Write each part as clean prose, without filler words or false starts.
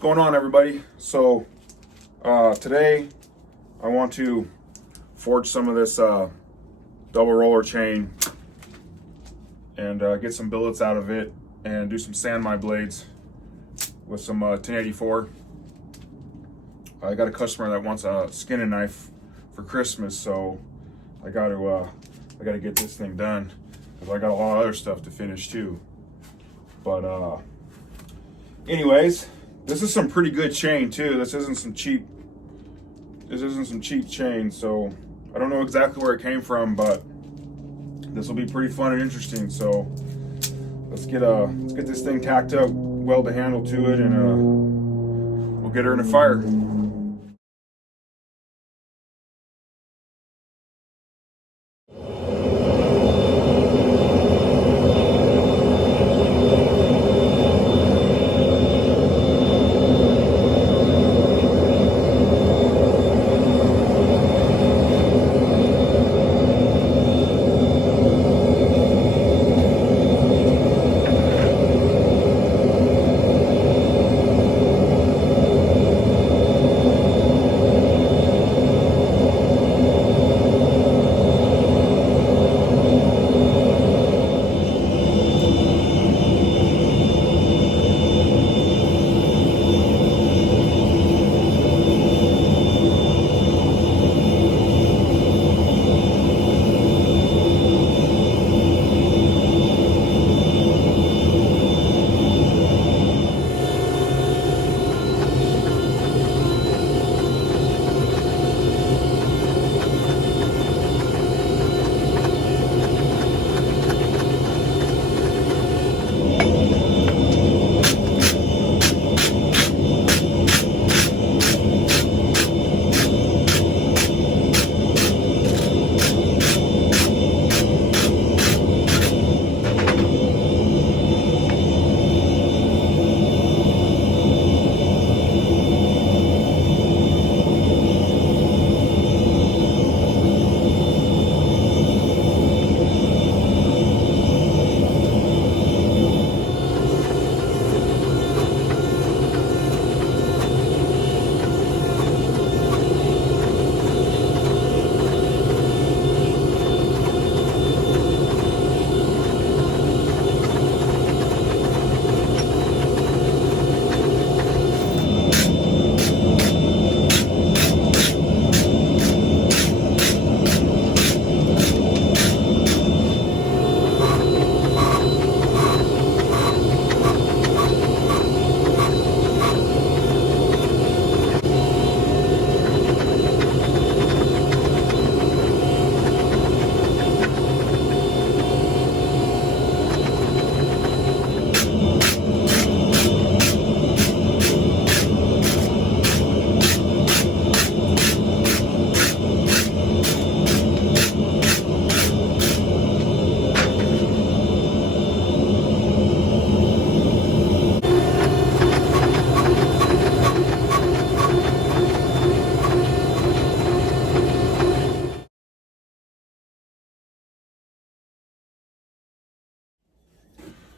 going on, everybody? So today I want to forge some of this double roller chain and get some billets out of it and do some sand my blades with some 1084. I got a customer that wants a skinning knife for Christmas, so I got to get this thing done because I got a lot of other stuff to finish too. But anyways, this is some pretty good chain too. This isn't some cheap chain, so I don't know exactly where it came from, but this will be pretty fun and interesting. So let's get this thing tacked up, weld the handle to it, and we'll get her in a fire.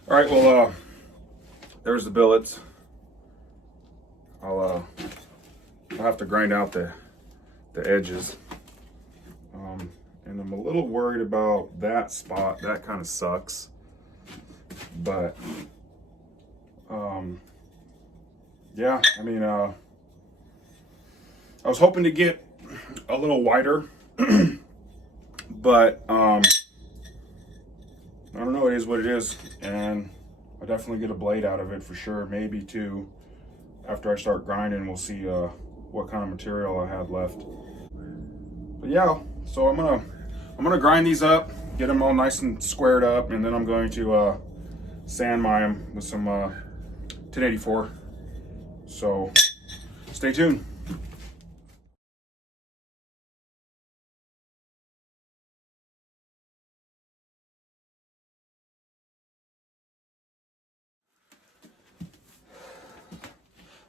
All right, well, there's the billets. I'll have to grind out the edges, and I'm a little worried about that spot. That kind of sucks, but yeah, I mean, I was hoping to get a little wider, but I don't know, it is what it is, and I'll definitely get a blade out of it for sure, maybe two. After I start grinding, we'll see what kind of material I have left. But yeah, so I'm gonna grind these up, get them all nice and squared up, and then I'm going to sand my them with some 1084. So stay tuned.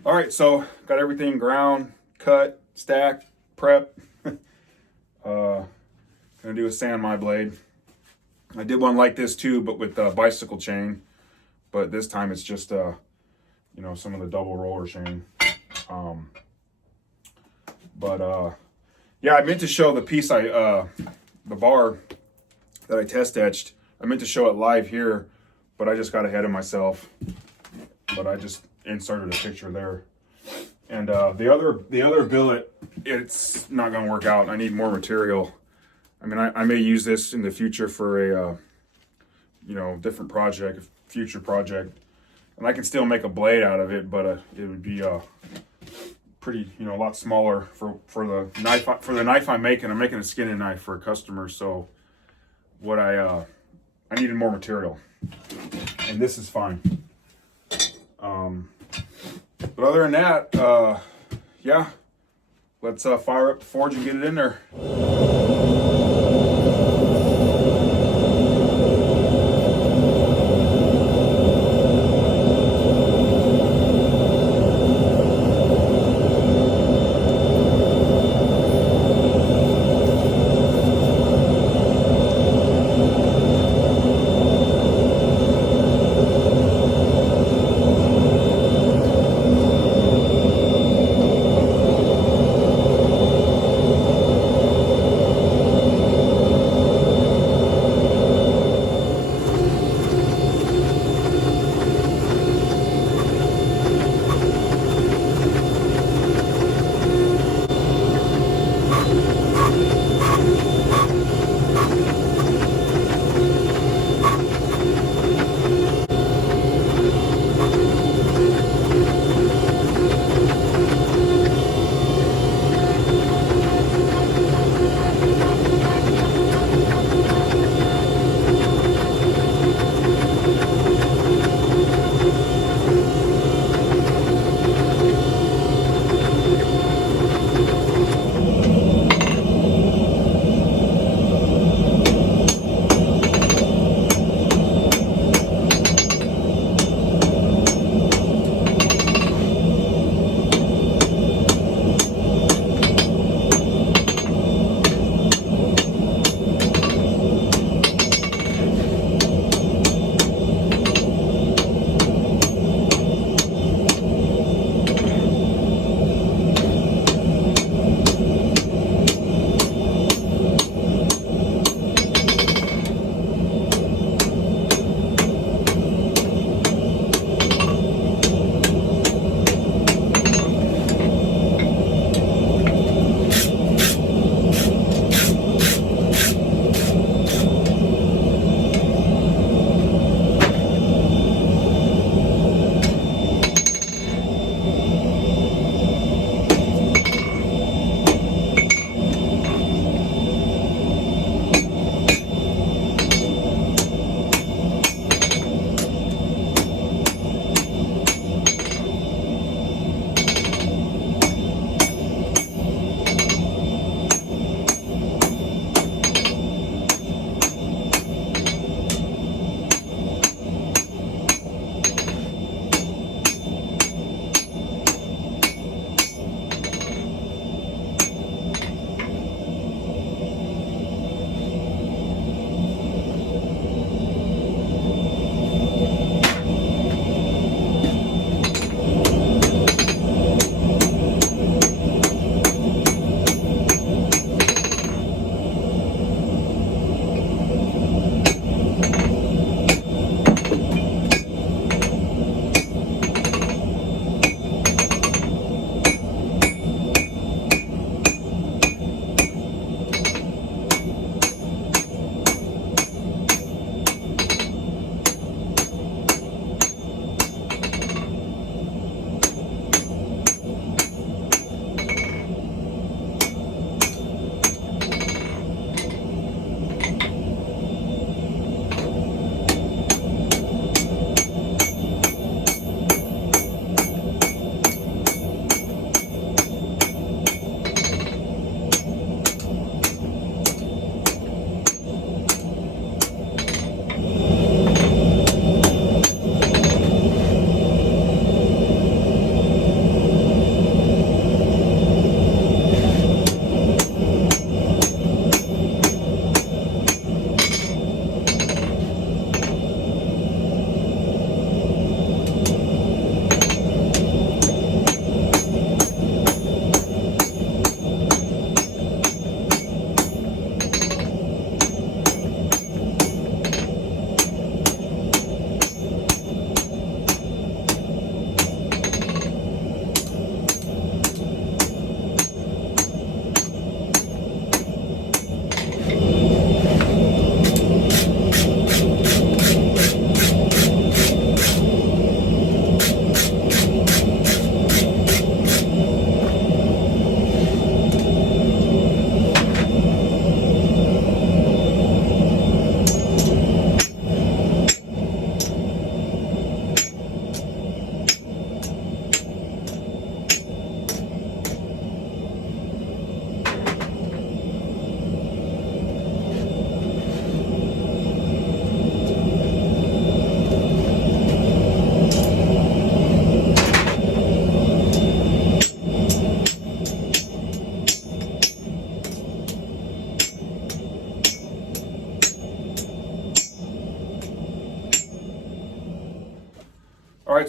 All right, so got everything ground, cut, stacked, prep. Gonna do a sand my blade. I did one like this too, but with bicycle chain. But this time it's just you know, some of the double roller chain. Yeah, I meant to show the piece the bar that I test etched. I meant to show it live here, but I just got ahead of myself. But I just inserted a picture there. And the other billet, it's not going to work out. I need more material. I mean, I may use this in the future for a you know, different project, a future project, and I can still make a blade out of it, but it would be pretty, you know, a lot smaller for the knife. For the knife I'm making a skinning knife for a customer. So what I needed more material, and this is fine. But other than that, yeah, let's fire up the forge and get it in there.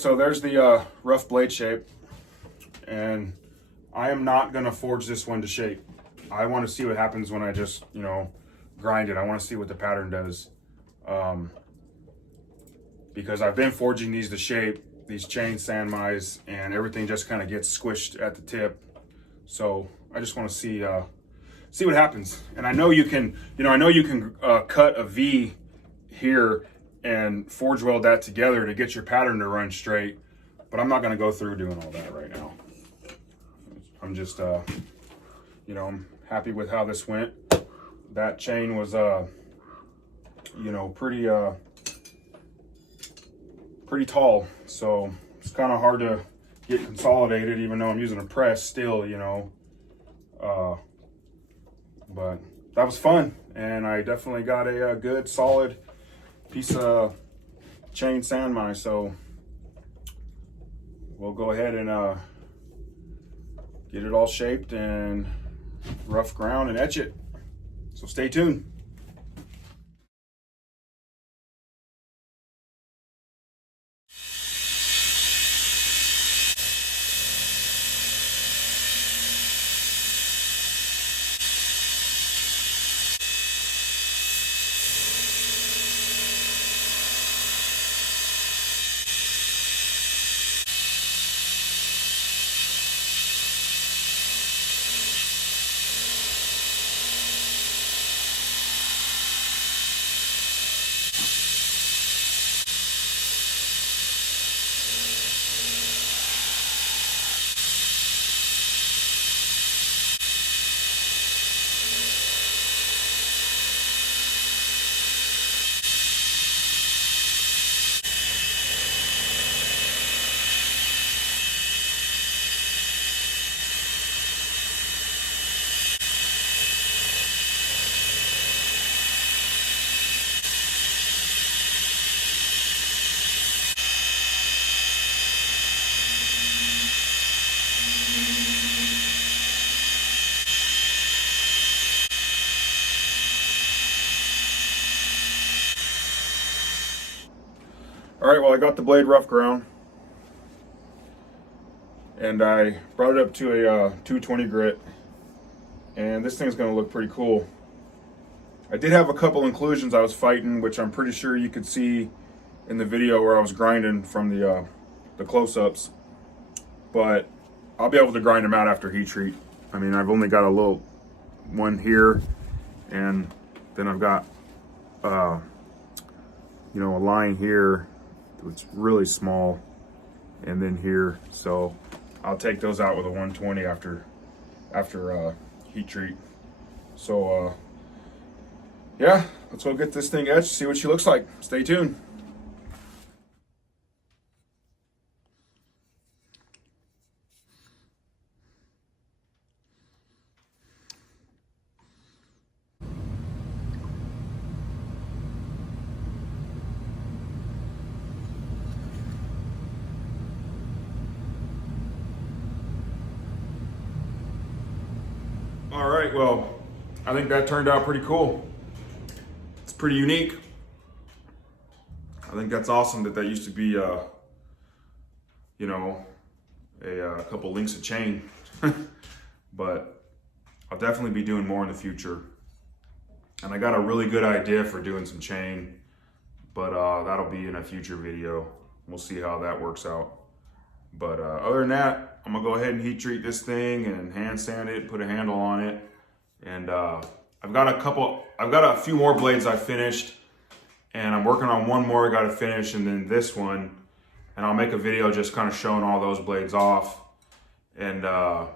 so there's the rough blade shape, and I am not gonna forge this one to shape. I want to see what happens when I just, you know, grind it. I want to see what the pattern does, because I've been forging these to shape, these chain sanmais, and everything just kind of gets squished at the tip. So I just want to see what happens. And I know you can, cut a V here and forge weld that together to get your pattern to run straight, but I'm not going to go through doing all that right now. I'm just, I'm happy with how this went. That chain was, pretty tall, so it's kind of hard to get consolidated, even though I'm using a press still, but that was fun, and I definitely got a good solid piece of chain sanmai. So we'll go ahead and get it all shaped and rough ground and etch it. So stay tuned. All right, well, I got the blade rough ground, and I brought it up to a 220 grit, and this thing's gonna look pretty cool. I did have a couple inclusions I was fighting, which I'm pretty sure you could see in the video where I was grinding from the close-ups, but I'll be able to grind them out after heat treat. I mean, I've only got a little one here, and then I've got a line here. It's really small, and then here, so I'll take those out with a 120 after heat treat. So yeah, let's go get this thing etched, see what she looks like. Stay tuned. All right, well, I think that turned out pretty cool. It's pretty unique. I think that's awesome that used to be, a couple links of chain. But I'll definitely be doing more in the future. And I got a really good idea for doing some chain, but that'll be in a future video. We'll see how that works out. But other than that, I'm gonna go ahead and heat treat this thing and hand sand it, put a handle on it. And I've got a few more blades I finished, and I'm working on one more I gotta finish, and then this one. And I'll make a video just kind of showing all those blades off. And I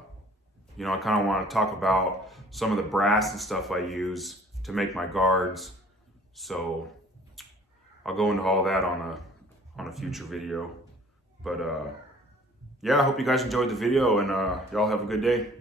kind of want to talk about some of the brass and stuff I use to make my guards. So I'll go into all that on a future video. But yeah, I hope you guys enjoyed the video, and y'all have a good day.